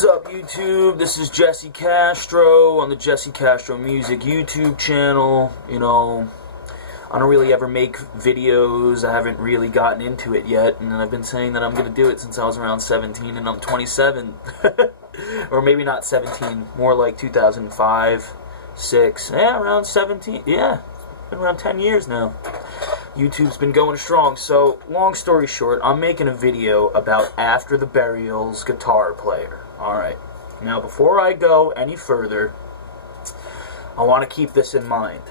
What's up, YouTube? This is Jesse Castro on the Jesse Castro Music YouTube channel. You know, I don't really ever make videos. I haven't really gotten into it yet, and I've been saying that I'm going to do it since I was around 17, and I'm 27. Or maybe not 17, more like 2005, 6. Yeah, around 17. Yeah, it's been around 10 years now. YouTube's been going strong. So, long story short, I'm making a video about After the Burial's guitar player. Alright, now before I go any further, I want to keep this in mind.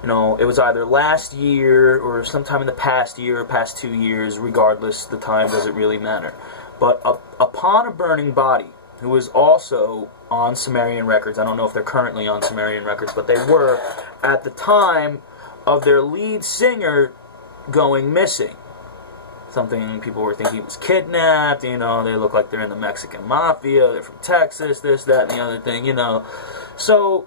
You know, it was either last year or sometime in the past year or past 2 years, regardless, the time doesn't really matter. But Upon a Burning Body, who was also on Sumerian Records, I don't know if they're currently on Sumerian Records, but they were at the time of their lead singer going missing. Something people were thinking he was kidnapped, you know, they look like they're in the Mexican Mafia, they're from Texas, this, that, and the other thing, you know. So,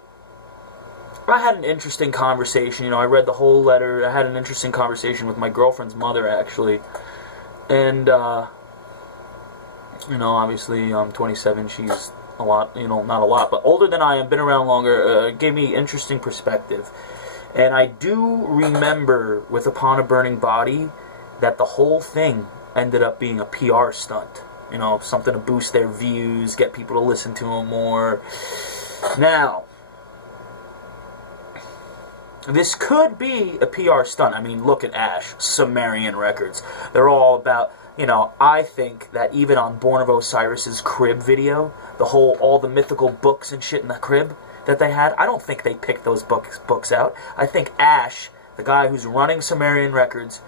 I had an interesting conversation, you know, I read the whole letter, I had an interesting conversation with my girlfriend's mother, actually. And, you know, obviously, I'm 27, she's a lot, you know, not a lot, but older than I am, been around longer, gave me interesting perspective. And I do remember with Upon a Burning Body that the whole thing ended up being a PR stunt. You know, something to boost their views, get people to listen to them more. Now, this could be a PR stunt. I mean, look at Ash, Sumerian Records. They're all about, you know, I think that even on Born of Osiris's crib video, all the mythical books and shit in the crib that they had, I don't think they picked those books out. I think Ash, the guy who's running Sumerian Records,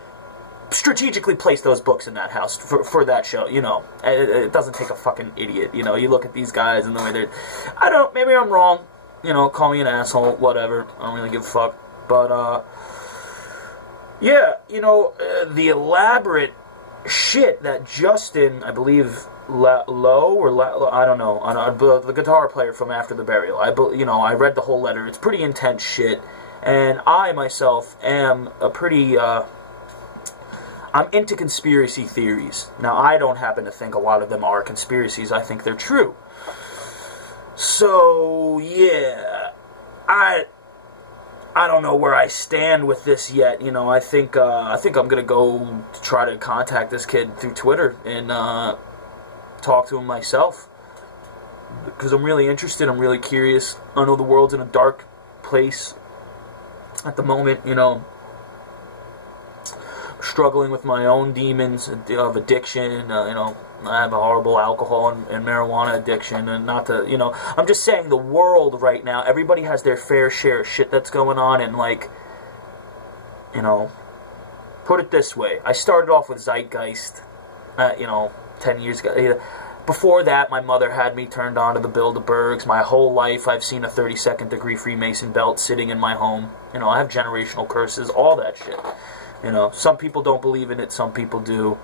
strategically placed those books in that house for that show, you know. It doesn't take a fucking idiot, you know. You look at these guys and the way they're... maybe I'm wrong, you know, call me an asshole, whatever. I don't really give a fuck. But, yeah, you know, the elaborate shit that Justin, I believe, I don't know, the guitar player from After the Burial, you know, I read the whole letter. It's pretty intense shit, and I, myself, am a pretty, I'm into conspiracy theories. Now, I don't happen to think a lot of them are conspiracies. I think they're true. So, yeah, I don't know where I stand with this yet. You know, I think I'm gonna go try to contact this kid through Twitter and talk to him myself, because I'm really interested. I'm really curious. I know the world's in a dark place at the moment. You know, struggling with my own demons of addiction. You know, I have a horrible alcohol and marijuana addiction, and not to, you know, I'm just saying the world right now, everybody has their fair share of shit that's going on, and, like, you know, put it this way, I started off with Zeitgeist, you know, 10 years ago. Before that, my mother had me turned on to the Bilderbergs. My whole life, I've seen a 32nd degree Freemason belt sitting in my home. You know, I have generational curses, all that shit. You know, some people don't believe in it, some people do.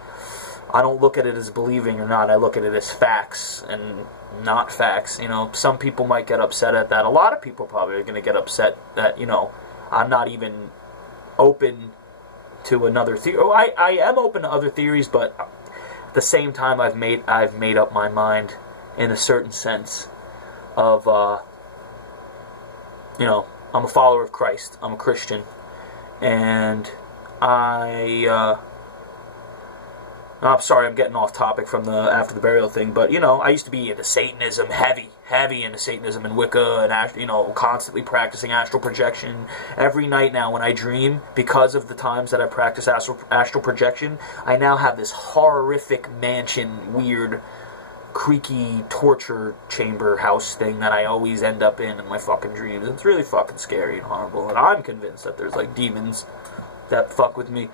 I don't look at it as believing or not. I look at it as facts and not facts. You know, some people might get upset at that. A lot of people probably are going to get upset that, you know, I'm not even open to another theory. Oh, I am open to other theories, but at the same time, I've made up my mind in a certain sense of, you know, I'm a follower of Christ. I'm a Christian, and I'm sorry, I'm getting off topic from the After the Burial thing, but, you know, I used to be into Satanism, heavy into Satanism and Wicca, and, you know, constantly practicing astral projection. Every night now when I dream, because of the times that I practice astral projection, I now have this horrific mansion, weird, creaky torture chamber house thing that I always end up in my fucking dreams. It's really fucking scary and horrible, and I'm convinced that there's, like, demons that fuck with me.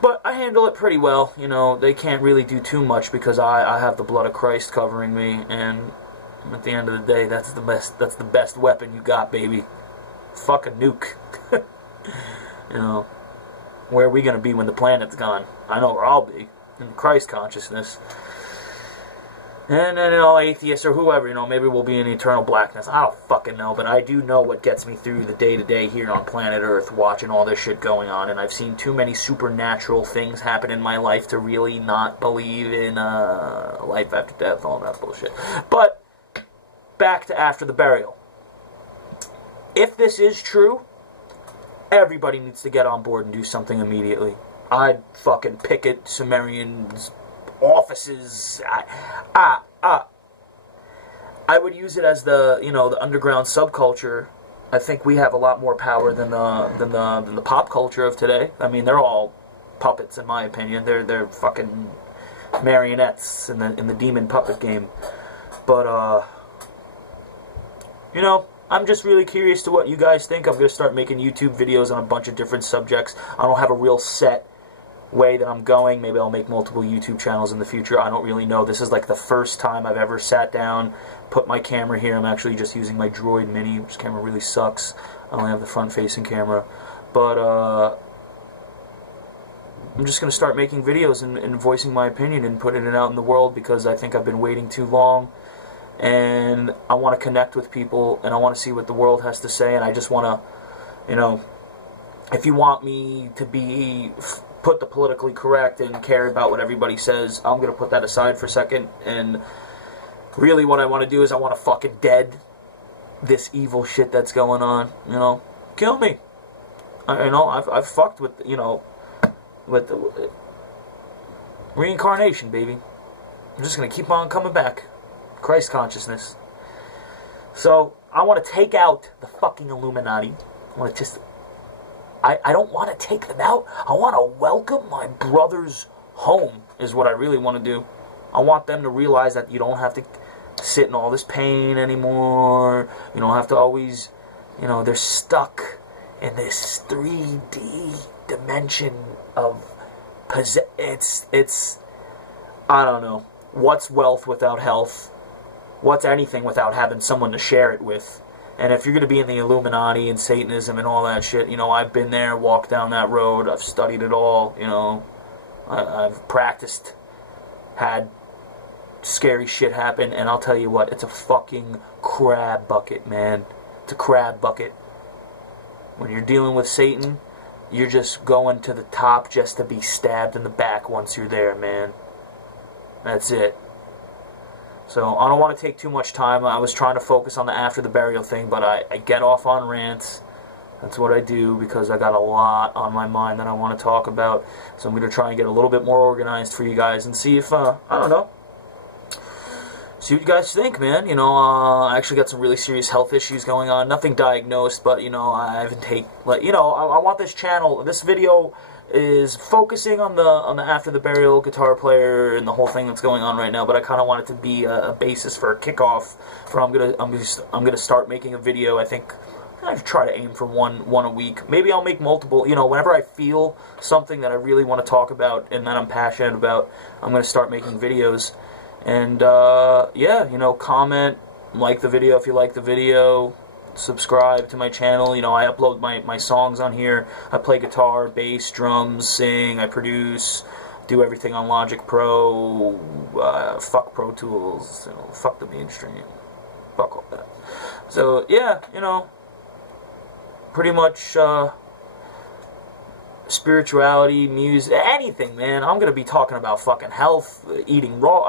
But I handle it pretty well. You know, they can't really do too much because I have the blood of Christ covering me, and at the end of the day, that's the best weapon you got, baby. Fuck a nuke. You know, where are we gonna be when the planet's gone? I know where I'll be, in Christ consciousness. And then, you know, atheists or whoever, you know, maybe we'll be in eternal blackness. I don't fucking know, but I do know what gets me through the day-to-day here on planet Earth, watching all this shit going on, and I've seen too many supernatural things happen in my life to really not believe in life after death, all that bullshit. But, back to after the burial. If this is true, everybody needs to get on board and do something immediately. I'd fucking picket Sumerians' offices. I would use it as the, you know, the underground subculture. I think we have a lot more power than the pop culture of today. I mean, they're all puppets in my opinion. They're fucking marionettes in the demon puppet game. But you know, I'm just really curious to what you guys think. I'm gonna start making YouTube videos on a bunch of different subjects. I don't have a real set way that I'm going. Maybe I'll make multiple YouTube channels in the future. I don't really know. This is like the first time I've ever sat down, put my camera here. I'm actually just using my Droid Mini, which camera really sucks. I only have the front-facing camera. But I'm just going to start making videos and voicing my opinion and putting it out in the world, because I think I've been waiting too long. And I want to connect with people, and I want to see what the world has to say, and I just want to, you know, if you want me to be put the politically correct and care about what everybody says, I'm going to put that aside for a second, and really what I want to do is I want to fucking dead this evil shit that's going on, you know, kill me. You know, I've fucked with, you know, with the reincarnation, baby. I'm just going to keep on coming back. Christ consciousness. So, I want to take out the fucking Illuminati. I want to just... I don't want to take them out. I want to welcome my brothers home, is what I really want to do. I want them to realize that you don't have to sit in all this pain anymore. You don't have to always, you know, they're stuck in this 3D dimension of it's I don't know. What's wealth without health? What's anything without having someone to share it with? And if you're going to be in the Illuminati and Satanism and all that shit, you know, I've been there, walked down that road, I've studied it all, you know, I've practiced, had scary shit happen, and I'll tell you what, it's a fucking crab bucket, man. It's a crab bucket. When you're dealing with Satan, you're just going to the top just to be stabbed in the back once you're there, man. That's it. So, I don't want to take too much time. I was trying to focus on the after the burial thing, but I get off on rants. That's what I do, because I got a lot on my mind that I want to talk about. So I'm going to try and get a little bit more organized for you guys and see if, I don't know, see what you guys think, man. You know, I actually got some really serious health issues going on. Nothing diagnosed, but, you know, I haven't you know, I want this channel, this video is focusing on the after the burial guitar player and the whole thing that's going on right now, but I kind of want it to be a basis for a kickoff. For I'm gonna start making a video. I think I try to aim for one a week. Maybe I'll make multiple. You know, whenever I feel something that I really want to talk about and that I'm passionate about, I'm gonna start making videos. And yeah, you know, comment, like the video if you like the video. Subscribe to my channel. You know, I upload my songs on here. I play guitar, bass, drums, sing, I produce, do everything on Logic Pro, fuck Pro Tools, you know, fuck the mainstream, fuck all that. So, yeah, you know, pretty much, spirituality, music, anything, man. I'm gonna be talking about fucking health, eating raw,